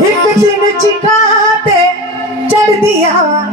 ਇੱਕ ਦਿਨ ਚਿਕਾਤੇ ਚੜਦੀਆਂ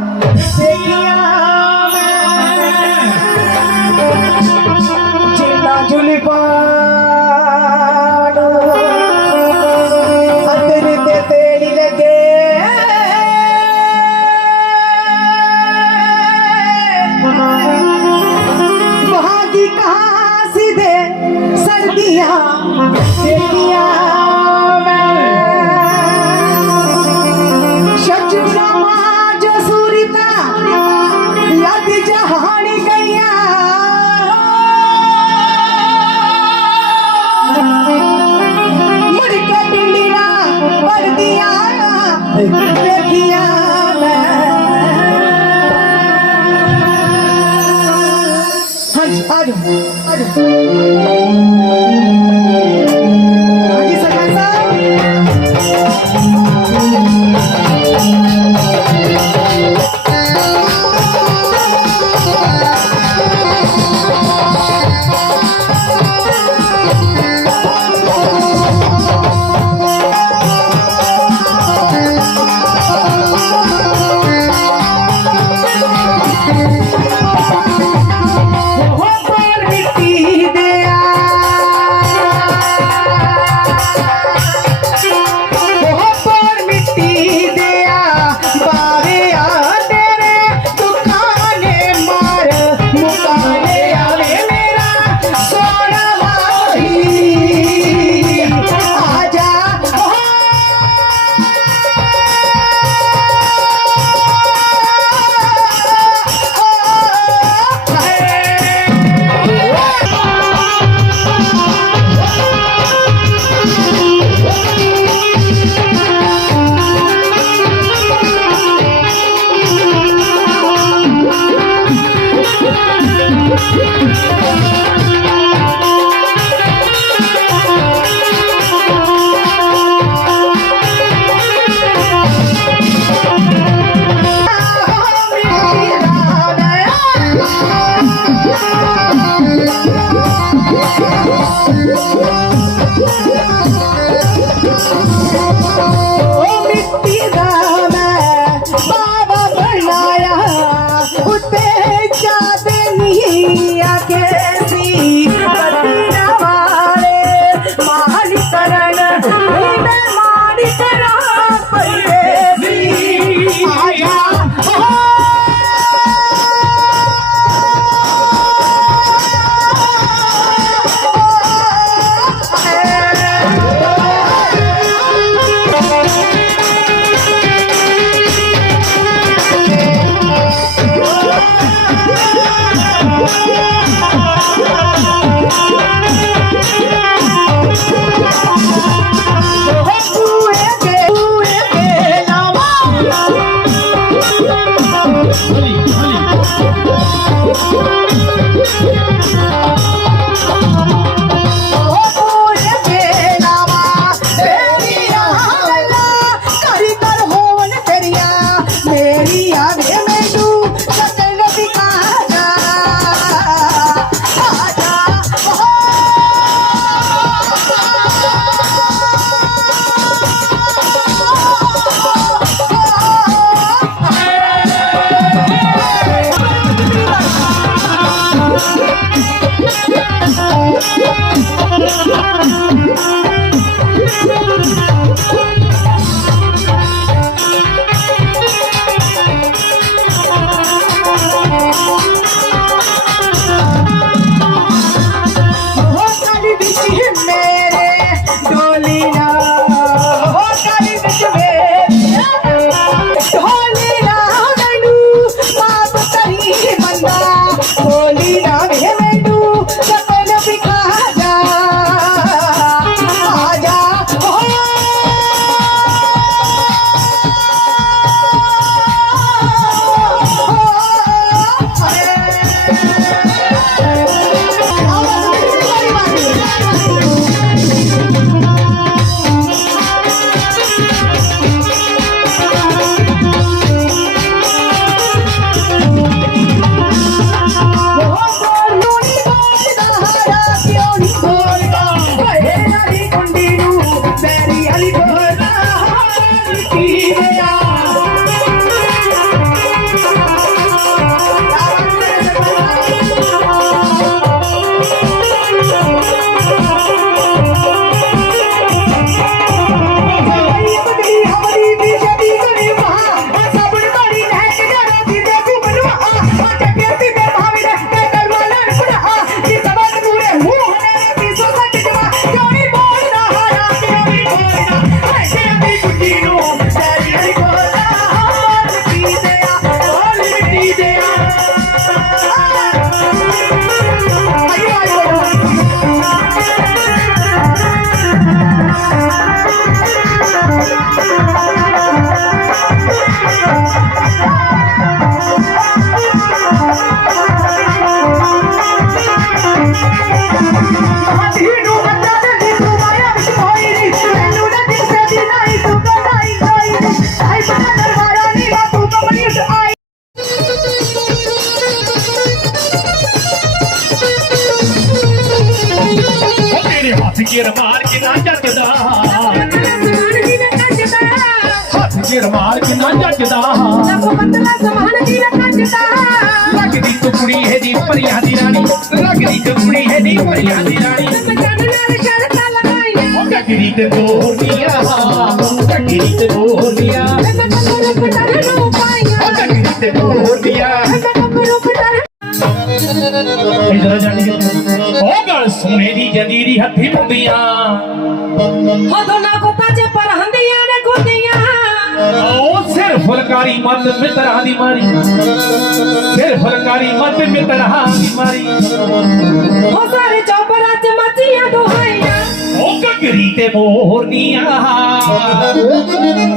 Música Thank you. ਹੈ ਦੀ ਪਰੀਆਂ ਦੀ ਰਾਣੀ। ਲੱਗਦੀ ਟੁਕੜੀ ਹੈ ਦੀ ਪਰੀਆਂ ਦੀ ਰਾਣੀ। ਗੱਗਰੀ ਤੇ ਬੋਰਨੀਆਂ ਗੱਗਰੀ ਤੇ ਉਹ ਗੱਗਰੀ ਤੇ ਪਟਰ ਇਧਰ ਜਾਣੀ ਉਹ ਗੱਲ ਸੋਨੇ ਦੀ ਜੰਜੀਰੀ ਹੱਥੀ ਮੁੰਦੀਆਂ ਹਦੋਂ ਨਾ ਕੋਤਾ ਚ ਪਰ ਹੰਦੀਆਂ ਨੇ ਖੁੰਦੀਆਂ ਉਹ ਸਿਰ ਫੁਲਕਾਰੀ ਮੱਤ ਮਿੱਤਰਾਂ ਦੀ ਮਾਰੀ ਸਿਰ ਫੁਲਕਾਰੀ ਮੱਤ ਮਿੱਤਰਾਂ ਦੀ ਮਾਰੀ ਉਹ ਸਾਰੇ ਚੌਪਰਾਂ ਚ ਮੱਚੀਆਂ ਦੁਹਾਈਆਂ ਉਹ ਗੱਗਰੀ ਤੇ ਮੋਰਨੀਆਂ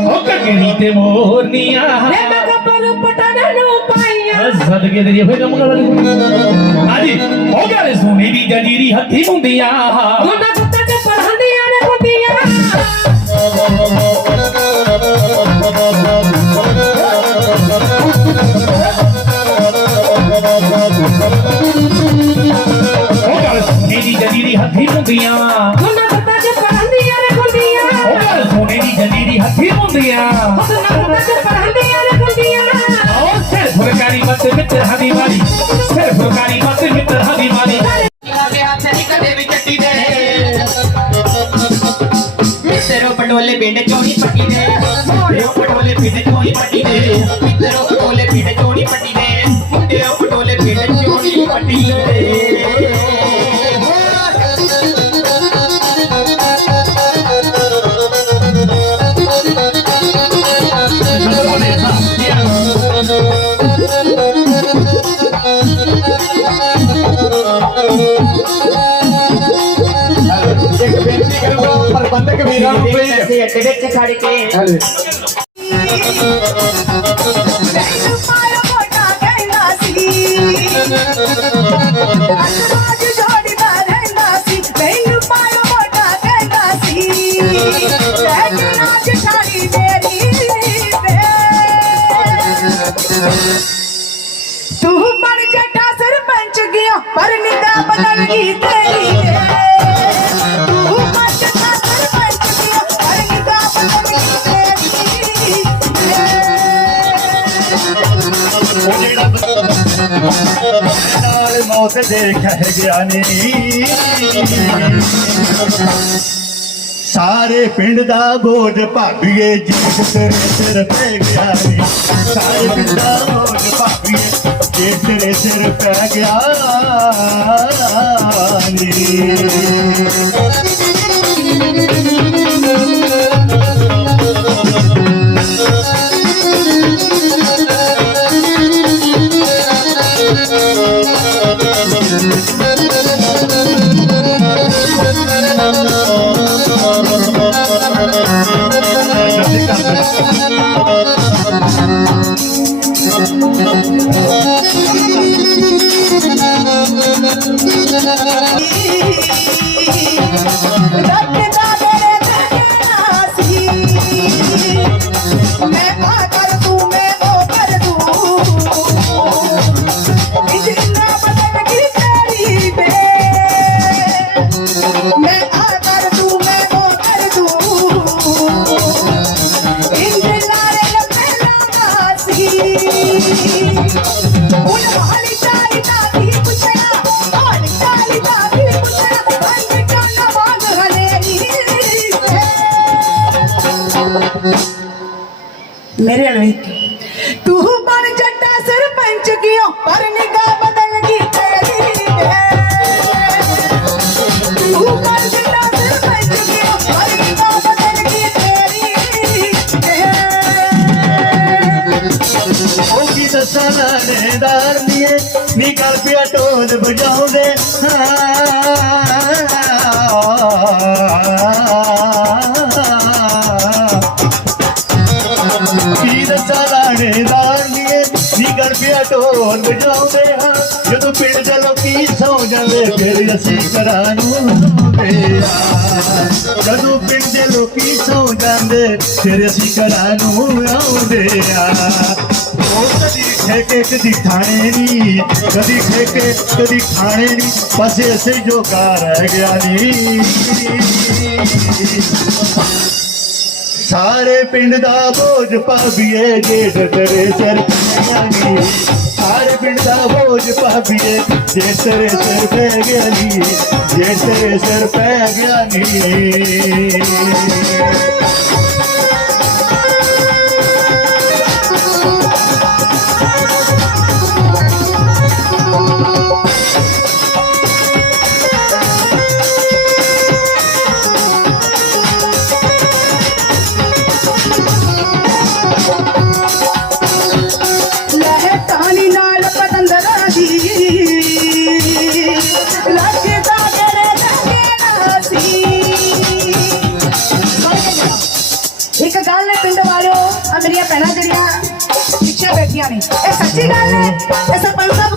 ਉਹ ਗੱਗਰੀ ਤੇ ਮੋਰਨੀਆਂ ਮੈਂ ਕਮਰੂ ਪਟਰ ਨੂੰ ਪਾਈਆਂ ਸਦਕੇ ਦੇ ਹੋਏ ਕਰ ਹਾਂਜੀ ਉਹ ਗੱਲ ਸੋਨੇ ਦੀ ਜੰਜੀਰੀ ਹੱਥੀ ਮੁੰਦੀਆਂ ਹੱਥੀ ਮੁੰਦੀਆਂ ਹੁਣ ਨਾ ਕੋਤਾ ਚ ਪਰ ਹੰਦੀਆਂ ਨੇ ਖੁੰਦੀਆਂ ਉਹ ਗੱਲ ਸੋਨੇ ਦੀ ਜੰਜੀਰੀ ਹੱਥੀ ਮੁੰਦੀਆਂ ਹਦੋਂ ਨਾ ਕੋਤਾ ਚ ਪਰ ਹੰਦੀਆਂ ਨੇ ਖੁੰਦੀਆਂ ਉਹ ਸਿਰ ਫੁਲਕਾਰੀ ਮੱਤ ਮਿੱਤਰਾਂ ਦੀ ਮਾਰੀ ਸਿਰ ਫੁਲਕਾਰੀ ਮੱਤ ਮਿੱਤਰਾਂ ਦੀ ਮਾਰੀ ਮਿੱਤਰੋ ਪਟੋਲੇ ਪਿੰਡ ਚੋਣੀ ਪੱਟੀ ਦੇ ਮੁੰਡਿਓ ਪਟੋਲੇ ਪਿੰਡ ਚੋਣੀ ਪੱਟੀ ਦੇ ਮਿੱਤਰੋ ਪਟੋਲੇ ਪਿੰਡ ਚੋਣੀ ਪੱਟੀ ਦੇ ਮੁੰਡਿਓ ਪਟੋਲੇ ਪਿੰਡ ਚੋਣੀ ਪੱਟੀ ਦੇ ਪ੍ਰਬੰਧਕ ਵੀਰਾਂ ਨੂੰ please। ਪੈਸੇ ਅੱਡੇ ਵਿੱਚ ਖੜ ਕੇ। ਮੈਨੂੰ ਮਾਰਾ ਮੋਟਾ ਕਹਿੰਦਾ ਸੀ। ਦੇ ਕਹਿ ਗਿਆ ਸਾਰੇ ਪਿੰਡ ਦਾ ਬੋਝ ਭਾਬੀਏ ਜੀ ਤੇਰੇ ਸਿਰ ਪੈ ਗਿਆ ਨੀ। ਸਾਰੇ ਪਿੰਡ ਦਾ ਬੋਝ ਭਾਬੀਏ ਜੇ ਤੇਰੇ ਸਿਰ ਪੈ ਗਿਆ ਨੀ। ਮੇਰੇ ਨਾਲ ਵੇਖ ਤੂੰ ਬਣ ਜੱਟਾ ਸਰਪੰਚ ਗਿਓ ਪਰ ਨਿਗਾਹ ਬਦਲ ਗਈ ਤੇਰੀ ਵੇ ਤੂੰ। ਬਣ ਜੱਟਾ ਸਰਪੰਚ ਗਿਓ ਪਰ ਨਿਗਾਹ ਬਦਲ ਗਈ ਤੇਰੀ ਵੇ ਉਹ ਕੀ ਦੱਸਾਂ ਲਾਣੇਦਾਰ ਨੀਏ, ਨੀ ਪਿਆ ਢੋਲ ਵਜਾਉਂਦੇ। ਹਾਂ। ਨੀ ਢੋਲ ਵਜਾਉਂਦੇ ਹਾਂ। ਜਦੋਂ ਪਿੰਡ ਦੇ ਲੋਕੀ ਸੌ ਜਾਂਦੇ, ਫਿਰ ਅਸੀਂ ਘਰਾਂ ਨੂੰ ਆਉਂਦੇ ਆ ਜਦੋਂ ਪਿੰਡ ਦੇ ਲੋਕੀ ਸੌ ਜਾਂਦੇ, ਫਿਰ ਅਸੀਂ ਘਰਾਂ ਨੂੰ ਆਉਂਦੇ ਆ ਉਹ ਕਦੀ ਠੇਕੇ, ਕਦੀ ਖਾਣੇ ਨਹੀਂ, ਕਦੀ ਠੇਕੇ, ਕਦੀ ਖਾਣੇ ਨਹੀਂ, ਬਸ ਐਸੇ ਜੋ ਰਹਿ ਗਿਆ ਨਹੀਂ ਸਾਰੇ ਪਿੰਡ ਦਾ ਬੋਝ ਭਾਬੀਏ ਜੇਠ ਤੇਰੇ ਸਿਰ ਪੈ ਨੀ ਸਾਰੇ ਪਿੰਡ ਦਾ ਬੋਝ ਭਾਬੀਏ, ਜੇ ਤੇਰੇ ਸਿਰ ਪੈ ਗਿਆ ਨੀ ਜੇ ਤੇਰੇ ਸਿਰ ਪੈ ਗਿਆ ਨੀ। ਸਰਪੰਚ ਸਾਹਿਬ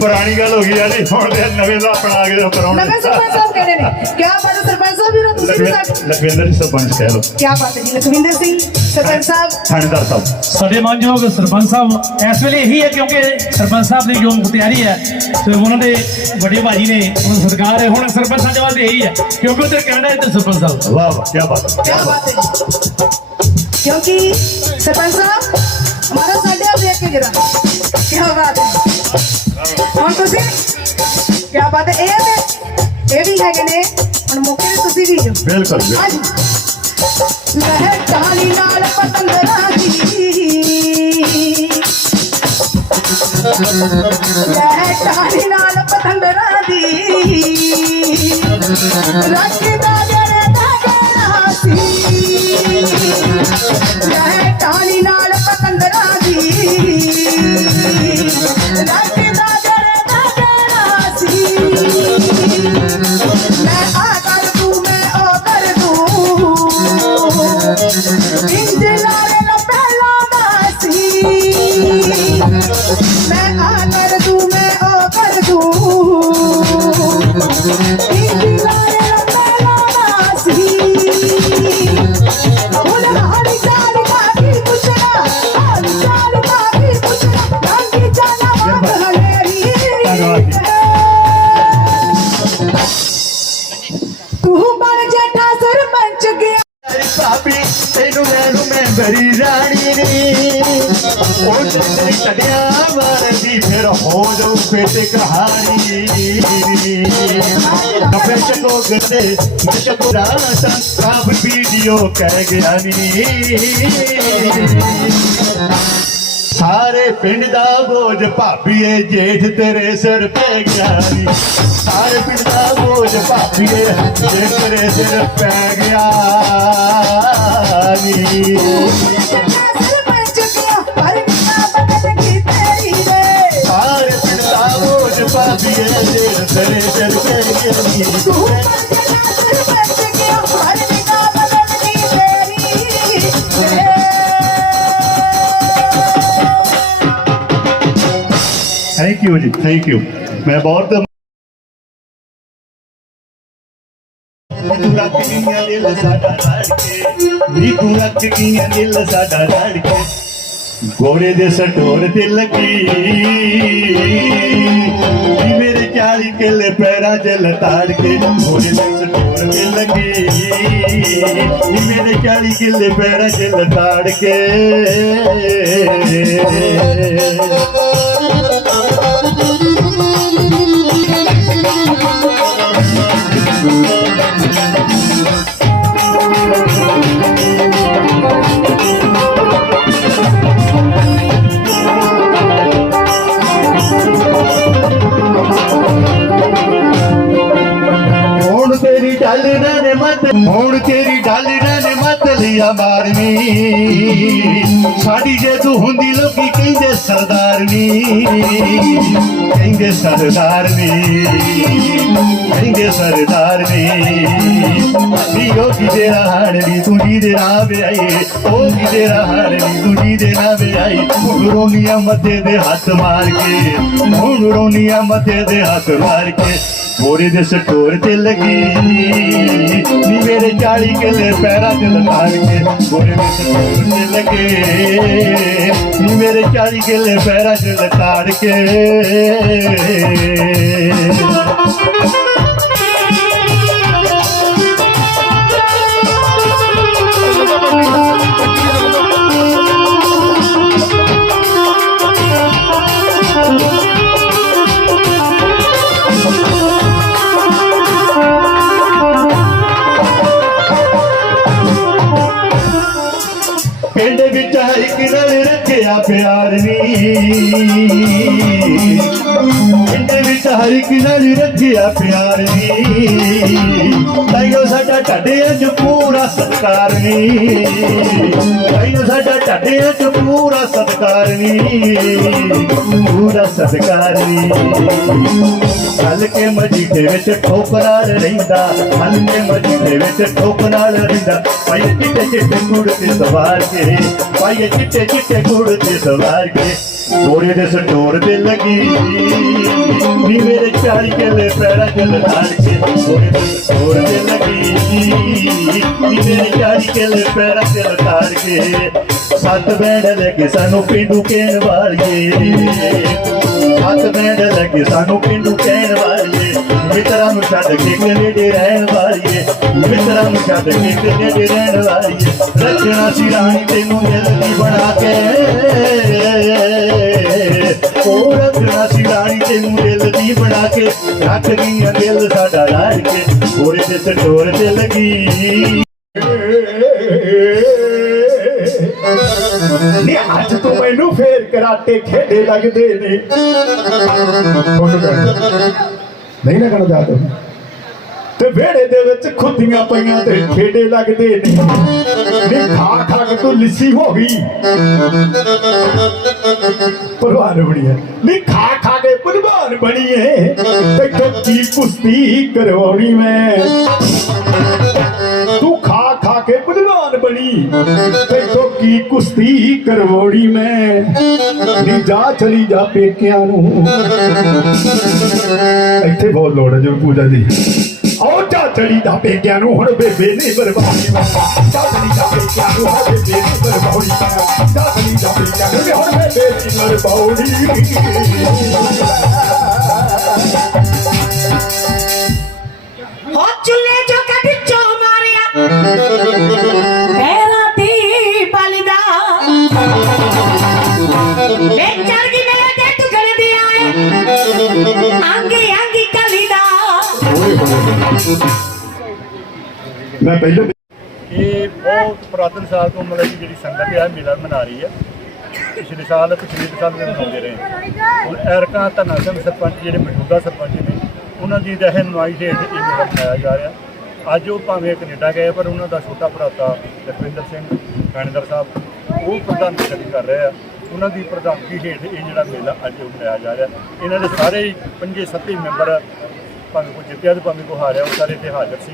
ਪੁਰਾਣੀ ਗੱਲ ਹੋ ਗਈ ਯਾਰ ਇਹ ਹੁਣ ਦੇ ਨਵੇਂ ਦਾ ਆਪਣਾ ਆ ਗਿਆ ਪਰਾਉਣ ਨਵੇਂ ਸਰਪੰਚ ਸਾਹਿਬ ਕਿਹੜੇ ਨੇ। ਕੀ ਬਾਤ ਹੈ ਸਰਪੰਚ ਸਾਹਿਬ ਵੀਰੋ ਤੁਸੀਂ ਵੀ ਸਾਡੇ ਲਖਵਿੰਦਰ ਜੀ ਸਰਪੰਚ ਕਹਿ ਲਓ। ਕੀ ਬਾਤ ਹੈ ਜੀ ਲਖਵਿੰਦਰ ਸਿੰਘ ਸਰਪੰਚ ਸਾਹਿਬ। ਥਾਣੇਦਾਰ ਸਾਹਿਬ। ਸਾਡੇ ਮਾਨਯੋਗ ਸਰਪੰਚ ਸਾਹਿਬ ਇਸ ਵੇਲੇ ਇਹੀ ਹੈ ਕਿਉਂਕਿ ਸਰਪੰਚ ਸਾਹਿਬ ਦੀ ਜੋ ਮੁਖਤਿਆਰੀ ਹੈ ਤੇ ਉਹਨਾਂ ਦੇ ਵੱਡੇ ਭਾਜੀ ਨੇ ਉਹਨਾਂ ਸਰਕਾਰ ਹੈ। ਹੁਣ ਸਰਪੰਚਾਂ ਦੇ ਵਾਸਤੇ ਇਹੀ ਹੈ ਕਿਉਂਕਿ ਉਧਰ ਕੈਨੇਡਾ ਇੱਧਰ ਸਰਪੰਚ ਸਾਹਿਬ। ਵਾਹ ਵਾਹ ਕੀ ਬਾਤ ਹੈ। ਕੀ ਬਾਤ ਹੈ ਕਿਉਂਕਿ ਸਰਪੰਚ ਸਾਹਿਬ ਮਾਰਾ ਸਾਡੇ ਆਪ ਦੇਖ ਕੇ ਜਰਾ। ਕੀ ਬਾਤ ਹੈ। ਹੁਣ ਤੁਸੀਂ ਕੀ ਬਾਤ ਹੈ ਇਹ ਤੇ ਇਹ ਵੀ ਹੈਗੇ ਨੇ ਹੁਣ ਮੌਕੇ ਤੇ ਤੁਸੀਂ ਵੀ ਜੋ। ਬਿਲਕੁਲ ਹਾਂਜੀ। ਲਹਿਰ ਟਾਲੀ ਨਾਲ ਪਤੰਗ ਰਾਜੀ ਲਹਿਰ ਕਪੇ ਚਕੋ ਗਦੇ ਵੀਡੀਓ ਕਹਿ ਗਿਆ ਨੀ। ਸਾਰੇ ਪਿੰਡ ਦਾ ਬੋਝ ਭਾਬੀਏ, ਜੇਠ ਤੇਰੇ ਸਿਰ ਪੈ ਗਿਆ ਨੀ। ਸਾਰੇ ਪਿੰਡ ਦਾ ਬੋਝ ਭਾਬੀਏ, ਜੇਠ ਤੇਰੇ ਸਿਰ ਪੈ ਗਿਆ ਨੀ। ਬੋਝ ਭਾਬੀਏ ਜੇਠ ਤੇਰੇ ਸਿਰ ਪੈ ਗਿਆ ਨੀ ਤੂੰ ਬਣ ਜੱਟਾ ਸਰਪੰਚ ਕਾਲੀ 40 ਕਿੱਲੇ ਪੈਰਾਂ 'ਚ ਲਤਾੜ ਕੇ ਗੋਰੇ ਦੇ ਸਟੋਰ ਤੇ ਲੱਗੀ। ਨੀ ਮੇਰੇ 40 ਕਿੱਲੇ ਪੈਰਾਂ 'ਚ ਲਤਾੜ ਕੇ। ਹੁਣ ਮਤ ਮਾਰਨੀ ਸਾਡੀ ਜੇ ਤੂੰ ਹੁੰਦੀ ਲੋਕੀ ਕਹਿੰਦੇ ਸਰਦਾਰਨੀ। ਕਹਿੰਦੇ ਸਰਦਾਰਨੀ। ਕਹਿੰਦੇ ਸਰਦਾਰਨੀ। ਨੀ ਉਹ ਕਿਦੇ ਹਾਣ ਨੀ ਤੂੰ ਜੀ ਦੇ ਨਾ ਵਿਆਈ ਉਹ ਕਿਦੇ ਹਾਣ ਨੀ ਤੂੰ ਜੀ ਦੇ ਨਾ ਵਿਆਈ ਹੁਣ ਰੋਨੀਆਂ ਮੱਥੇ ਦੇ ਹੱਥ ਮਾਰ ਕੇ, ਹੁਣ ਰੋਨੀਆਂ ਮੱਥੇ ਦੇ ਹੱਥ ਮਾਰ ਕੇ। ਗੋਰੇ ਦੇ ਸਟੋਰ ਤੇ ਲੱਗੀ ਨੀ ਮੇਰੇ 40 ਕਿੱਲੇ ਪੈਰਾਂ ਤੇ ਲਤਾੜ ਕੇ ਗੋਰੇ ਦੇ ਸਟੋਰ ਤੇ ਲੱਗੇ ਨੀ ਮੇਰੇ 40 ਕਿੱਲੇ ਪੈਰਾਂ ਤੇ ਲਤਾੜ ਕੇ ਨਾਲ ਰੱਖਿਆ ਪਿਆਰ ਨੀ ਪਿੰਡ ਵਿੱਚ ਹਰ ਇੱਕ ਨਾਲ ਰੱਖਿਆ ਪਿਆਰ ਨੀ ਤਾਈਓ ਸਾਡਾ ਢੱਡਿਆਂ 'ਚ ਪੂਰਾ ਸਤਕਾਰ ਨੀ ਤਾਈਓ ਸਾਡਾ ਢੱਡਿਆਂ 'ਚ ਪੂਰਾ ਸਤਕਾਰ ਨੀ ਪੂਰਾ ਸਤਕਾਰ ਨੀ ਹਲਕੇ ਮਜੀਠੇ ਵਿੱਚ ਠੋਕਰਾਰ ਰਹਿੰਦਾ ਹਲਕੇ ਮਜੀਠੇ ਵਿੱਚ ਠੋਕਰਾਰ ਰਹਿੰਦਾ। ਪਾਈਏ ਚਿੱਟੇ ਚਿੱਟੇ ਗੁੜ ਤੇ ਸਵਾਰ ਕੇ ਪਾਈਏ ਚਿੱਟੇ ਚਿੱਟੇ ਗੁੜ ਤੇ ਸਵਾਰ ਕੇ ਗੋਰੇ ਦੇ ਸਟੋਰ ਤੇ ਲੱਗੀ ਨੀ ਮੇਰੇ ਚਾਰੀ ਕਿਲੇ ਪੈਰਾਂ ਚ ਲੜਾੜ ਕੇ ਗੋਰੇ ਦੇ ਸਟੋਰ ਤੇ ਲੱਗੀ ਨੀ ਮੇਰੇ ਚਾਰੀ ਕਿਲੇ ਪੈਰਾਂ ਚ ਲੜਾੜ ਕੇ ਸੱਤ ਬੈਂਡ ਲੈ ਕੇ ਸਾਨੂੰ ਪਿੰਡੂ ਕਹਿਣ ਵਾਲੀਏ ਹੱਥ ਬੈਂਡ ਲੱਗੇ ਸਾਨੂੰ ਪਿੰਡੂ ਕਹਿਣ ਵਾਲੀਏ ਮਿੱਤਰਾਂ ਨੂੰ ਛੱਡ ਕੇ ਕਨੇਡੇ ਰਹਿਣ ਵਾਲੀਏ ਮਿੱਤਰਾਂ ਨੂੰ ਛੱਡ ਕੇ ਕਨੇਡੇ ਰਹਿਣ ਵਾਲੀਏ ਰੱਖਣਾ ਸੀ ਰਾਣੀ ਤੈਨੂੰ ਜਲਦੀ ਬਣਾ ਕੇ। ਉਹ ਰੱਖਣਾ ਸੀ ਰਾਣੀ ਤੈਨੂੰ ਦਿਲ ਬਣਾ ਕੇ। ਰੱਖ ਗਈਆਂ ਦਿਲ ਸਾਡਾ ਰਾੜ ਕੇ, ਹੋਰੇ ਦੇ ਸਟੋਰ ਤੇ ਲੱਗੀ ਨੀ, ਅੱਜ ਤੋਂ ਮੈਨੂੰ ਫੇਰ ਕਰਾਟੇ ਖੇਡੇ ਲੱਗਦੇ ਨੇ। ਤੁਹਾਨੂੰ ਕਹਿਣਾ। ਨਹੀਂ ਨਾ ਕਹਿਣਾ ਤੇ ਵਿਹੜੇ ਦੇ ਵਿੱਚ ਖੁੱਦੀਆਂ ਪਈਆਂ ਤੇ ਖੇਡੇ ਲੱਗਦੇ ਨੇ। ਨੀ ਖਾ ਖਾ ਕੇ ਤੂੰ ਲਿੱਸੀ ਹੋ ਗਈ। ਪਰਵਾਨ ਬਣੀ ਹੈ। ਨੀ ਖਾ ਖਾ ਕੇ ਪਰਵਾਨ ਬਣੀ ਹੈ। ਤੇ ਕੀ ਕੁਸ਼ਤੀ ਕਰਵਾਉਣੀ ਮੈਂ। ਤੂੰ ਖਾ ਖਾ ਕੇ ਬਲਵਾਨ ਬਣੀ। ਤੈਥੋਂ ਕੀ ਕੁਸ਼ਤੀ ਕਰਵਾਉਣੀ ਮੈਂ। ਨੀ ਜਾ ਚਲੀ ਜਾ ਪੇਕਿਆਂ ਨੂੰ। ਇੱਥੇ ਬਹੁਤ ਲੋੜ ਹੈ ਜੋ ਪੂਜਾ ਦੀ। ਆਓ ਜਾ ਦਾ ਜਾ ਪੇਕਿਆਂ ਨੂੰ ਹੁਣ ਬੇਬੇ ਨੇ ਬਰਬਾਦੀ। ਮੈਂ ਜਾ ਪੇਕਿਆਂ ਨੂੰ ਹੁਣ ਬੇਬੇ ਨੇ ਬਰਬਾਦੀ। ਮੈਂ ਜਾ ਪੇਕਿਆਂ ਨੂੰ ਹੁਣ ਬੇਬੇ ਨੇ ਬਰਬਾਦੀ। ਮੈਂ ਪਹਿਲੇ ਇਹ ਬਹੁਤ ਪੁਰਾਤਨ ਸਾਲ ਤੋਂ ਮਤਲਬ ਕਿ ਜਿਹੜੀ ਸੰਗਤ ਹੈ ਮੇਲਾ ਮਨਾ ਰਹੀ ਹੈ ਪਿਛਲੇ ਸਾਲ ਪਿਛਲੇ ਸਾਲ ਵੀ ਮਨਾਉਂਦੇ ਰਹੇ। ਹੁਣ ਐਰਕਾਂ ਧੰਨਾ ਸਿੰਘ ਸਰਪੰਚ ਜਿਹੜੇ ਮੌਜੂਦਾ ਸਰਪੰਚ ਨੇ, ਉਹਨਾਂ ਦੀ ਰਹਿਨਮਾਈ ਹੇਠ ਇਹ ਮੇਲਾ ਮਨਾਇਆ ਜਾ ਰਿਹਾ। ਅੱਜ ਉਹ ਭਾਵੇਂ ਕੈਨੇਡਾ ਗਏ, ਪਰ ਉਹਨਾਂ ਦਾ ਛੋਟਾ ਭਰਾਤਾ ਲਖਵਿੰਦਰ ਸਿੰਘ ਥਾਣੇਦਾਰ ਸਾਹਿਬ, ਉਹ ਪ੍ਰਧਾਨਗੀ ਕਰ ਰਹੇ ਆ। ਉਹਨਾਂ ਦੀ ਪ੍ਰਧਾਨਗੀ ਹੇਠ ਇਹ ਜਿਹੜਾ ਮੇਲਾ ਅੱਜ ਉਹ ਮਨਾਇਆ ਜਾ ਰਿਹਾ। ਇਹਨਾਂ ਦੇ ਸਾਰੇ ਪੰਜੇ ਸੱਤੇ ਮੈਂਬਰ ਭਾਵੇਂ ਕੋਈ ਜਿੱਤਿਆ ਤੇ ਭਾਵੇਂ ਕੋਈ ਹਾਰਿਆ, ਉਹ ਸਾਰੇ ਇੱਥੇ ਹਾਜ਼ਰ ਸੀ।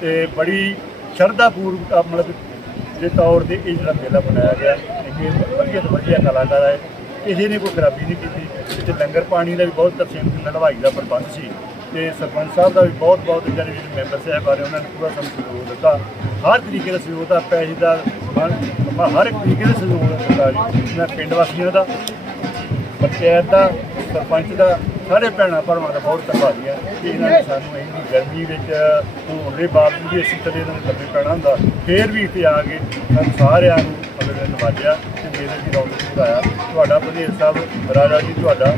ਤੇ ਬੜੀ ਸ਼ਰਧਾ ਪੂਰਵਕ ਮਤਲਬ ਦੇ ਤੌਰ ਤੇ ਇਹ ਜਿਹੜਾ ਮੇਲਾ ਬਣਾਇਆ ਗਿਆ, ਇਹ ਵਧੀਆ ਤੋਂ ਵਧੀਆ ਕਲਾਕਾਰ ਆਏ। ਕਿਸੇ ਨੇ ਕੋਈ ਖਰਾਬੀ ਨਹੀਂ ਕੀਤੀ। ਤੇ ਲੰਗਰ ਪਾਣੀ ਦਾ ਵੀ ਬਹੁਤ ਤਰਸੀਮ ਨਲਵਾਈ ਦਾ ਪ੍ਰਬੰਧ ਸੀ। ਤੇ ਸਰਪੰਚ ਸਾਹਿਬ ਦਾ ਵੀ ਬਹੁਤ ਬਹੁਤ ਜਿਹੜੇ ਜਿਹੜੇ ਮੈਂਬਰ ਸਾਹਿਬ ਬਾਰੇ ਉਹਨਾਂ ਨੇ ਪੂਰਾ ਸਾਨੂੰ ਸਹਿਯੋਗ ਦਿੱਤਾ। ਹਰ ਤਰੀਕੇ ਦਾ ਸਹਿਯੋਗ ਦਾ ਪੈਸੇ ਦਾ ਹਰ ਇੱਕ ਤਰੀਕੇ ਦਾ ਸਹਿਯੋਗ ਦਿੱਤਾ ਜੀ। ਮੈਂ ਪਿੰਡ ਵਾਸੀਆਂ ਦਾ, ਪੰਚਾਇਤ ਦਾ, ਸਰਪੰਚ ਦਾ ਸਾਰੇ ਭੈਣਾਂ ਭਰਾਵਾਂ ਦਾ ਬਹੁਤ ਧੰਨਵਾਦੀ ਹੈ ਕਿ ਇਹਨਾਂ ਨੇ ਸਾਨੂੰ ਇੰਨੀ ਗਰਮੀ ਵਿੱਚ ਹੋਣ ਦੇ ਬਾਵਜੂਦ ਵੀ ਅਸੀਂ ਕਦੇ ਇਹਨਾਂ ਨੂੰ ਲੰਮੇ ਪੈਣਾ ਹੁੰਦਾ, ਫੇਰ ਵੀ ਇੱਥੇ ਆ ਕੇ ਸਾਨੂੰ ਸਾਰਿਆਂ ਨੂੰ ਮਤਲਬ ਕਿ ਨਵਾਜਿਆ ਤੇ ਮੇਰੇ ਦੀ ਰੌਣਕ ਵਧਾਇਆ। ਤੁਹਾਡਾ ਵਧੇਰ ਸਾਹਿਬ, ਰਾਜਾ ਜੀ, ਤੁਹਾਡਾ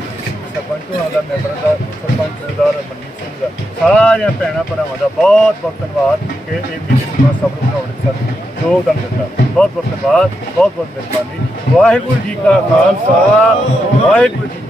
ਸਰਪੰਚ ਹੋਣਾ ਦਾ ਮੈਂਬਰ ਦਾ ਸਰਪੰਚ ਸਰਦਾਰ ਮਨਜੀਤ ਸਿੰਘ ਦਾ, ਸਾਰਿਆਂ ਭੈਣਾਂ ਭਰਾਵਾਂ ਦਾ ਬਹੁਤ ਬਹੁਤ ਧੰਨਵਾਦ ਕਿ ਇਹ ਮੇਲੇ ਨੂੰ ਸਫਲ ਬਣਾਉਣ ਵਿੱਚ ਸਾਨੂੰ ਯੋਗਦਾਨ ਦਿੱਤਾ। ਬਹੁਤ ਬਹੁਤ ਧੰਨਵਾਦ, ਬਹੁਤ ਬਹੁਤ ਮਿਹਰਬਾਨੀ। ਵਾਹਿਗੁਰੂ ਜੀ ਕਾ ਖਾਲਸਾ, ਵਾਹਿਗੁਰੂ ਜੀ